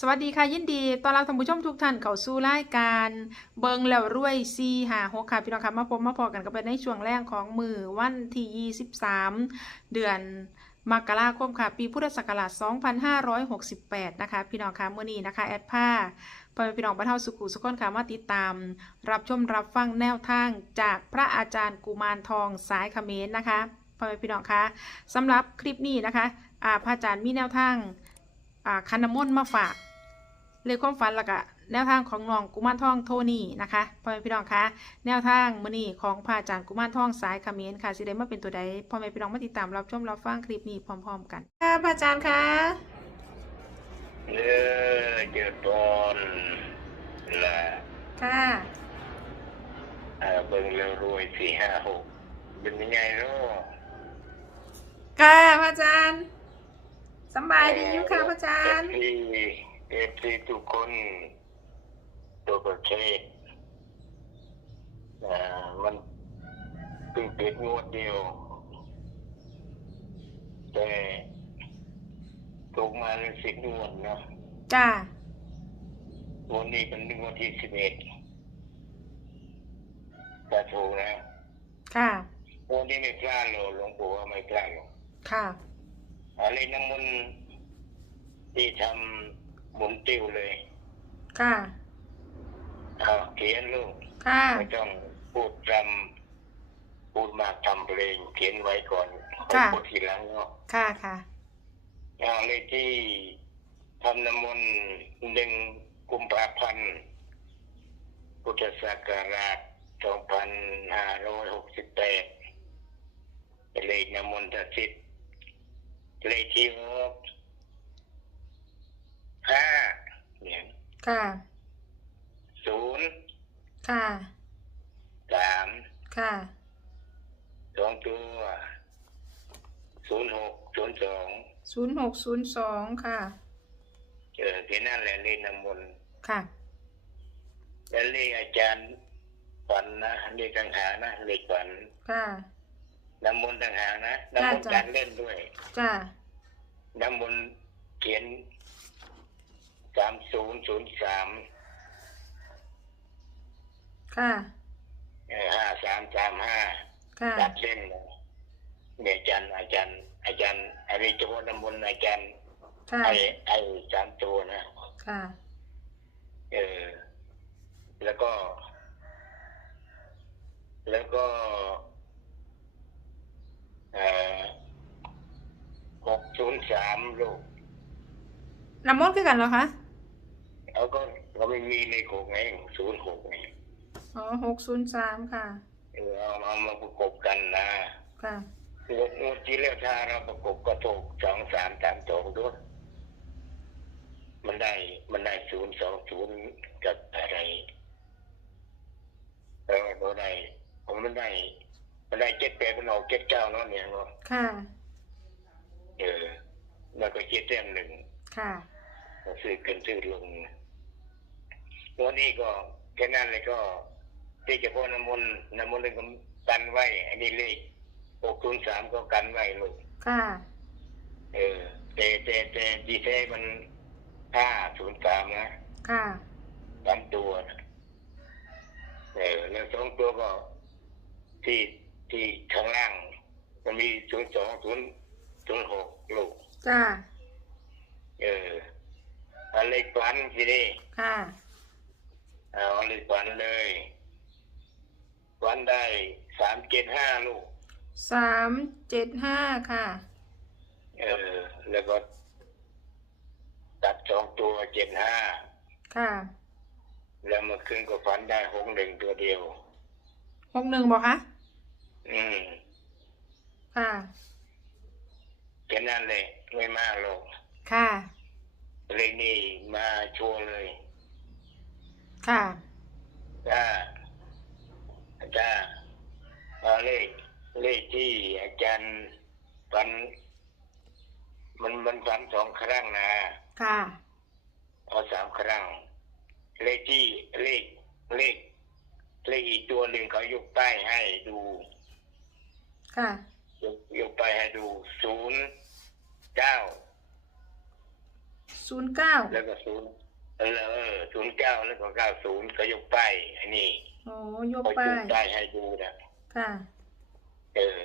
สวัสดีค่ะยินดีต้อนรับท่านผู้ชมทุกท่านเข้าสู่รายการเบิงแล้วรวยซีหาหกค่ะพี่น้องค่ะมาพบมาพอกันกันไปในช่วงแรกของมือวันที่23 เดือนมกราคมค่ะ ปีพุทธศักราช 2568 นะคะ พี่น้องค่ะเมื่อนี้นะคะ แอดผ้าพ่อพี่น้องบรรเทาสุขุสุขคนค่ะมาติดตาม รับชมรับฟังแนวทางจากพระอาจารย์กุมารทองสายเขมรนะคะพ่อแม่พี่น้องคะสำหรับคลิปนี้นะคะพระอาจารย์มีแนวทางคันนมนมาฝาก เลขความฝันแล้วก็แนวทางของน้องกุมารทองโทนี่นะคะพ่อแม่พี่น้องคะแนวทางมื้อนี้ของพระอาจารย์กุมารทองสายเขมรค่ะสิได้มาเป็นตัวใดพ่อแม่พี่น้องมาติดตามรับชมรับฟังคลิปนี้พร้อม ๆ กันค่ะพระอาจารย์คะเนื้อเจอตอนละค่ะเอ่อเบิ่งแล้วรวยสี่ห้าหกเป็นยังไงเนาะค่ะพระอาจารย์สำบายดีอยู่ค่ะพระอาจารย์ เอฟซีเอฟซีทุกคนตัวประเทศอ่ามันเพิ่งปิดงวดเดียว แต่ถูกมาเลยสิบงวดเนาะจ้างวดนี้เป็นงวดที่สิบเอ็ดแต่ถูกนะค่ะงวดนี้ไม่พลาดหรอกหลวงปู่ว่าไม่พลาดหรอกค่ะ อะไรน้ำมันต์ที่ทำ หมุนติ้วเลยค่ะ เอาเขียนลูกค่ะ ไม่ต้องพูดรำพูดมากทำเพลงเขียนไว้ก่อนค่ะพูดทีหลังเนาะค่ะค่ะเอาเลขที่ทำน้ำมนต์หนึ่งกุมภาพันธ์พุทธศักราชสองพันห้าร้อยหกสิบแปดเลขน้ำมนต์สิทธิ์เลขที่หก ห้าเนี่ยค่ะ ศูนย์ค่ะ สามค่ะ สองตัวศูนย์หกศูนย์สองศูนย์หกศูนย์สองค่ะ เออที่นั่นแหละเลขน้ำมนต์ค่ะ แล้วเลขอาจารย์ฝันนะเลขต่างหากนะเลขฝันค่ะ น้ำมนต์ต่างหากนะน้ำมนต์จ้ะ การเล่นด้วย จ้าน้ำมนต์เขียน สามศูนย์ศูนย์สามค่ะ ห้าสามสามห้าค่ะ ตัดเล่นนะเนี่ยอาจารย์อาจารย์ อาจารย์อะไรเฉพาะน้ำมนต์อาจารย์ค่ะ ไอ้ไอ้สามตัวนะค่ะ เออแล้วก็ แล้วก็เอ่อหกศูนย์สามลูกน้ำมนต์คือกันเหรอคะ เขาก็เขาไม่มีในหกไงศูนย์หกไงอ๋อหกศูนย์สามค่ะ เออเอาเอามาประกบกันนะค่ะ งวดงวดที่แล้วถ้าเราประกบก็ถูกสองสามสามสองด้วยมันได้มันได้ศูนย์สองศูนย์กับอะไรเออเราได้ผมมันได้ มันได้เจ็ดแปดมันออกเจ็ดเก้าเนาะเนี่ยเนาะค่ะ เออแล้วก็เจ็ดแต้มหนึ่งค่ะ ซื้อขึ้นซื้อลง วันนี้ก็แค่นั้นเลยก็ที่เฉพาะน้ำมนต์น้ำมนต์เลยก็กันไว้อันนี้เลขหกศูนย์สามก็กันไว้ลูกค่ะ เออแต่แต่แต่ดีเทมันห้าศูนย์สามนะค่ะสามตัวนะเออแล้วสองตัวก็ ที่ที่ข้างล่างมันมีศูนย์สองศูนย์ศูนย์หกลูกจ้าเอออะไรฝันสิเด้ค่ะ เอาอะไรฝันเลยฝันได้สามเจ็ดห้าลูก สามเจ็ดห้าค่ะ เออ แล้วก็ ตัดสองตัวเจ็ดห้าค่ะ แล้วเมื่อคืนก็ฝันได้หงหนึ่งตัวเดียว หกหนึ่งบอกคะ อืม ค่ะ แค่นั้นเลยไม่มากหรอกค่ะ เลขนี้มาชัวร์เลย ค่ะถ้าถ้าเอาเลขเลขที่อาจารย์ฝัน มันมันฝันสองครั้งนะค่ะเอาสามครั้ง เลขที่เลขเลขเลขอีกตัวหนึ่งเขายกป้ายให้ดู ค่ะ ยกยกป้ายให้ดูศูนย์เก้าศูนย์เก้าแล้วก็ศูนย์ เออศูนย์เก้าแล้วก็เก้าศูนย์ก็ยกป้ายไอ้นี่โอ้ยกเขาป้าจูยป้ายให้ดูนะค่ะ เออ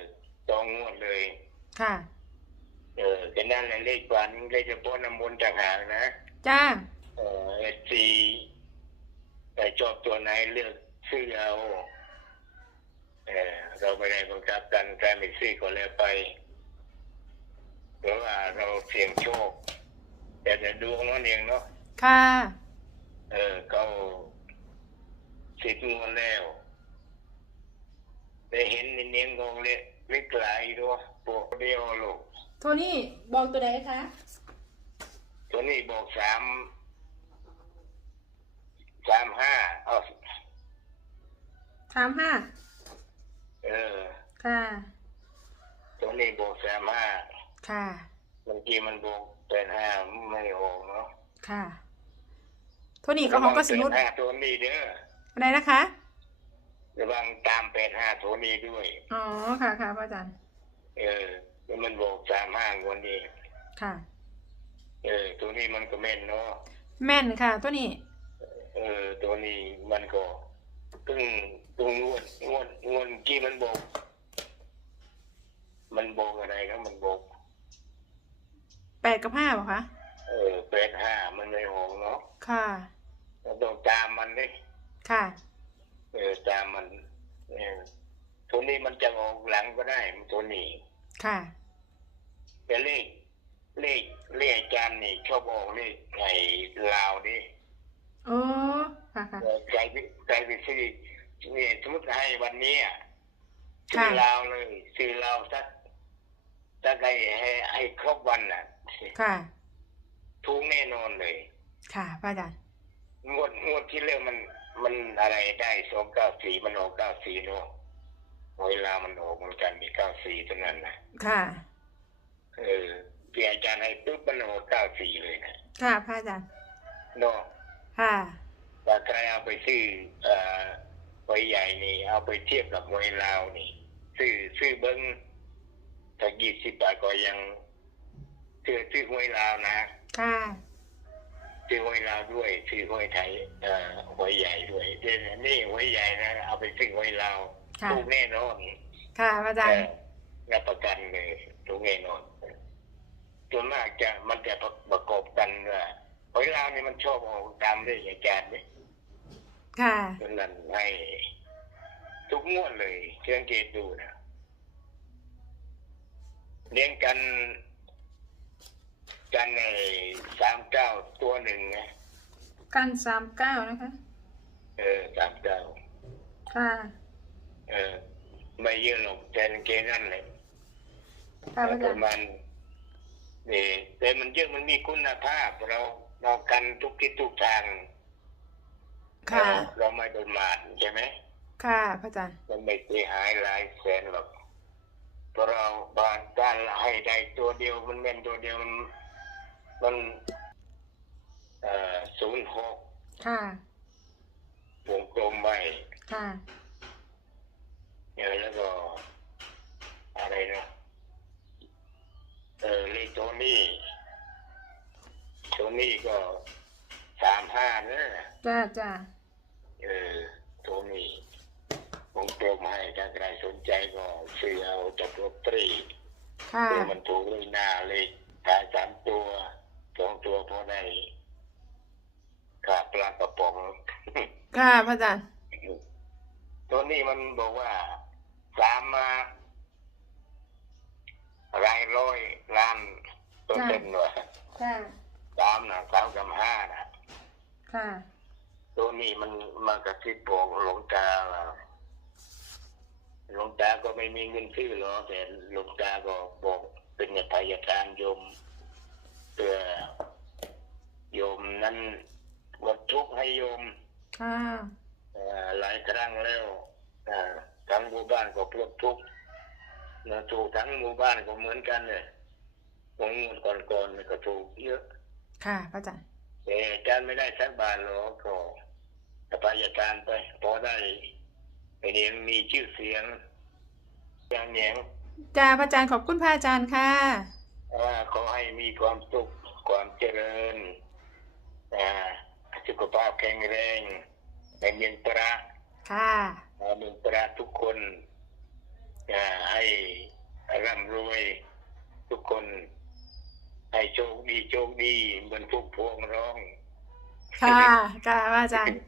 จองงวดเลย ค่ะ เออแค่นั้นแหละเลขฝันเลขเฉพาะน้ำมนต์ต่างหากนะ จ้า เออเอซีแต่ชอบตัวไหนเลือกซื้อเอาเออเราไม่ได้บังคับกันใครไม่ซื้อก็แล้วไปเพราะว่าเราเสี่ยงโชค แต่จะดวงนั่นเองเนาะ ค่ะ เออเขาสิบงวดแล้ว ได้เห็นในเนียงกองเล็กเล็กหลายด้วยปวกเดียวลูกโทนี่บอกตัวใดคะตัวนี้บอกสามสามห้าเอาสามห้าเออ ค่ะ ตัวนี้บอกสามห้าค่ะ บางทีมันบอกแปดห้าไม่ออกเนาะค่ะ โทนี่ก็ของก็สนุดแปดห้าตัวนี้เด้ออะไรนะคะระวังตามแปดห้าตัวนี้ด้วย อ๋อค่ะค่ะพระอาจารย์ เออแล้วมันบอกสามห้างวันนี้ ค่ะ เออ ตัวนี้มันก็แม่นเนาะแม่นค่ะ ตัวนี้ เออ ตัวนี้มันก็เพิ่งเพิ่งงวดงวดงวดที่มันบอก มันบอกอะไรครับมันบอกแปดกับห้าป่ะคะ เออแปดห้ามันไม่ออกเนาะ ค่ะเราต้องตามมันดิค่ะเออตามมันเออตัวนี้มันจะออกหลังก็ได้มันตัวนี้ ค่ะแต่เลขเลขเลขอาจารย์นี่ชอบออกเลขไอ้ลาวดิโอ้ค่ะค่ะเออใจไปใจไปซื้อนี่สมมติให้วันนี้อะค่ะซื้อลาวเลยซื้อลาวสักสักให้ให้ให้ครบวันน่ะค่ะถูกแน่นอนเลย ค่ะพระอาจารย์งวดงวดที่เรื่องมัน มันอะไรได้สองเก้าสี่มันออกเก้าสี่เนาะเวลามันออกเหมือนกันมีเก้าสี่เท่านั้นนะค่ะเออที่อาจารย์ให้ปุ๊บมันออกเก้าสี่เลยนะค่ะพระอาจารย์เนาะค่ะแต่ใครเอาไปซื้อเอ่อหวยใหญ่นี่ เอาไปเทียบกับหวยลาวนี่ ซื้อซื้อเบิ้งถ้ายี่สิบบาทก็ยังซื้อซื้อหวยลาวนะค่ะ ซื้อหวยลาวด้วยซื้อหวยไทยเอ่อหวยใหญ่ด้วยเดี๋ยวนี่หวยใหญ่นะเอาไปซื้อหวยลาวค่ะ ถูกแน่นอนค่ะพระอาจารย์เออรับประกันเลยถูกแน่นอนส่วนมากจะมันจะประกอบกันว่าหวยลาวนี่มันชอบออกตามด้วยอาจารย์เนี่ยค่ะดังนั้นให้ทุกงวดเลยเชิงเกตดูนะเลี้ยงกัน กันในสามเก้าตัวหนึ่งนะกันสามเก้านะคะ เออสามเก้าค่ะ เออ ไม่เยอะหรอกแต่เกณฑ์นั่นเลยค่ะพระอาปจารระย์มาณนี่แต่มันเยอะมันมีคุณภาพ เราเรากันทุกทิศทุกทางค่ะ เราเราไม่ประมาทใช่ไหม ค่ะพระอาจารย์ มันไม่เสียหายหลายแสนหรอกเพราะเราบางการให้ได้ตัวเดียวมันเป็นตัวเดียวมัน มันเอ่อศูนย์หกค่ะ วงกลมไว้ค่ะเออแล้วก็อะไรนะเออเลขตัวนี้ตัวนี้ก็สามห้าเนอะจ้าจ้าเออตัวนี้วงกลมให้ถ้าใครสนใจก็ซื้อเอาจากลอตเตอรี่ค่ะตัวมันถูกเลยหน้าเลยท้ายสามตัวสองตัวพอได้ขาปลากระป๋อง ค่ะพระอาจารย์ ตัวนี้มันบอกว่าสามมารายร้อยล้านเปอร์เซ็นต์ว่ะค่ะสามนะสามกับห้านะค่ะ ตัวนี้มันมากระซิบบอกหลวงตาว่าหลวงตาก็ไม่มีเงินซื้อหรอกแต่หลวงตาก็บอกเป็นพยาการโยมเพื่อโยมนั้นกดทุกข์ให้โยม ค่ะเอ่อหลายครั้งแล้วอ่าทั้งหมู่บ้านก็ปลดทุกข์นะถูกทั้งหมู่บ้านก็เหมือนกันเลยวงเงินก่อนๆนี่ก็ถูกเยอะค่ะพระอาจารย์แต่อาจารย์ไม่ได้สักบาทหรอกก็อภัยการไปพอได้ไปเรียนมีชื่อเสียงอย่างเหนียงจ้าพระอาจารย์ขอบคุณพระอาจารย์ค่ะว่าขอให้มีความสุขความเจริญอ่าสุขภาพแข็งแรง ในเมียนตระค่ะอ่าเมียนตระทุกคนอ่าให้ร่ำรวยทุกคน ให้โชคดีโชคดีเหมือนพวกพวงร้อง ค่ะค่ะพระอาจารย์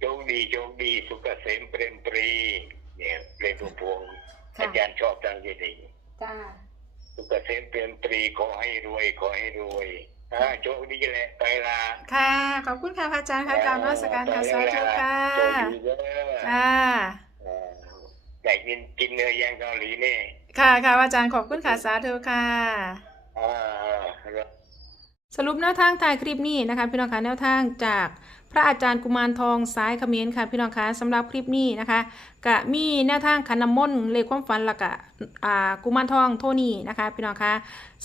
โชคดีโชคดีสุขเกษมเปรมปรีเนี่ยเพลงพวกพวงค่ะอาจารย์ชอบทางที่ดีจ้าสุขเกษมเปรมปรีขอให้รวยขอให้รวยอ่า โชคดีแหละไปละค่ะ ขอบคุณค่ะพระอาจารย์ค่ะกรารนมัสการค่ะสาธุค่ะโชคดีเด้อค่ะอ่าอยากกินกินเนื้อย่างเกาหลีนี่ค่ะค่ะพระอาจารย์ขอบคุณค่ะสาธุค่ะอ่าสรุปแนวทางถ่ายคลิปนี้นะคะพี่น้องคะแนวทางจากพ ระอาจารย์กุมารทองสายเขมิ้นค่ะพี่น้องคะสำหรับคลิปนี้นะคะกะมีแนวทางคันน้ำมนต์เลขความฝันละกะอ่ากุมารทองโทนี่นะคะพี่น้องคะ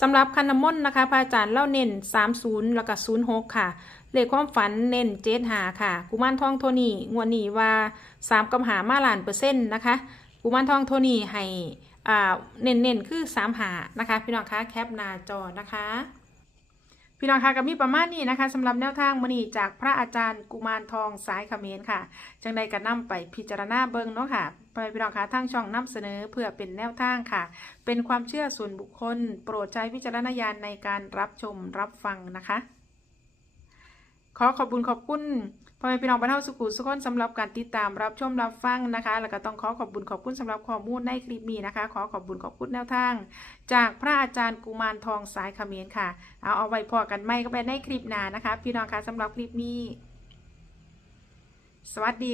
สำหรับคันน้ำมนต์นะคะพระอาจารย์เล่าเน้น30แล้วก็06 ค่ะ เลขความฝันเน้น7หาค่ะ กุมารทองโทนี่งวดนี้ว่า 3กับหามาล้านเปอร์เซ็นต์นะคะ กุมารทองโทนี่ให้อ่าเน้นๆคือ3หานะคะ พี่น้องคะแคปหน้าจอนะคะ พี่น้องคะก็มีประมาณนี้นะคะสำหรับแนวทางมณีจากพระอาจารย์กุมารทองสายเขมรค่ะ จังใดก็นำไปพิจารณาเบิงเนาะค่ะไปพี่น้องคะทางช่องนำเสนอเพื่อเป็นแนวทางค่ะ เป็นความเชื่อส่วนบุคคล โปรดใช้วิจารณญาณในการรับชมรับฟังนะคะ ขอขอบคุณขอบคุณ พ่อแม่พี่น้องบรรเทาสุขุสุขคนสำหรับการติดตามรับชมรับฟังนะคะ แล้วก็ต้องขอขอบคุณขอบคุณสำหรับข้อมูลในคลิปนี้นะคะ ขอขอบคุณขอบคุณแนวทาง จากพระอาจารย์กุมารทองสายเขมรค่ะ เอาเอาไว้พอกันไม่ก็ไปในคลิปหน้านะคะ พี่น้องคะสำหรับคลิปนี้ สวัสดี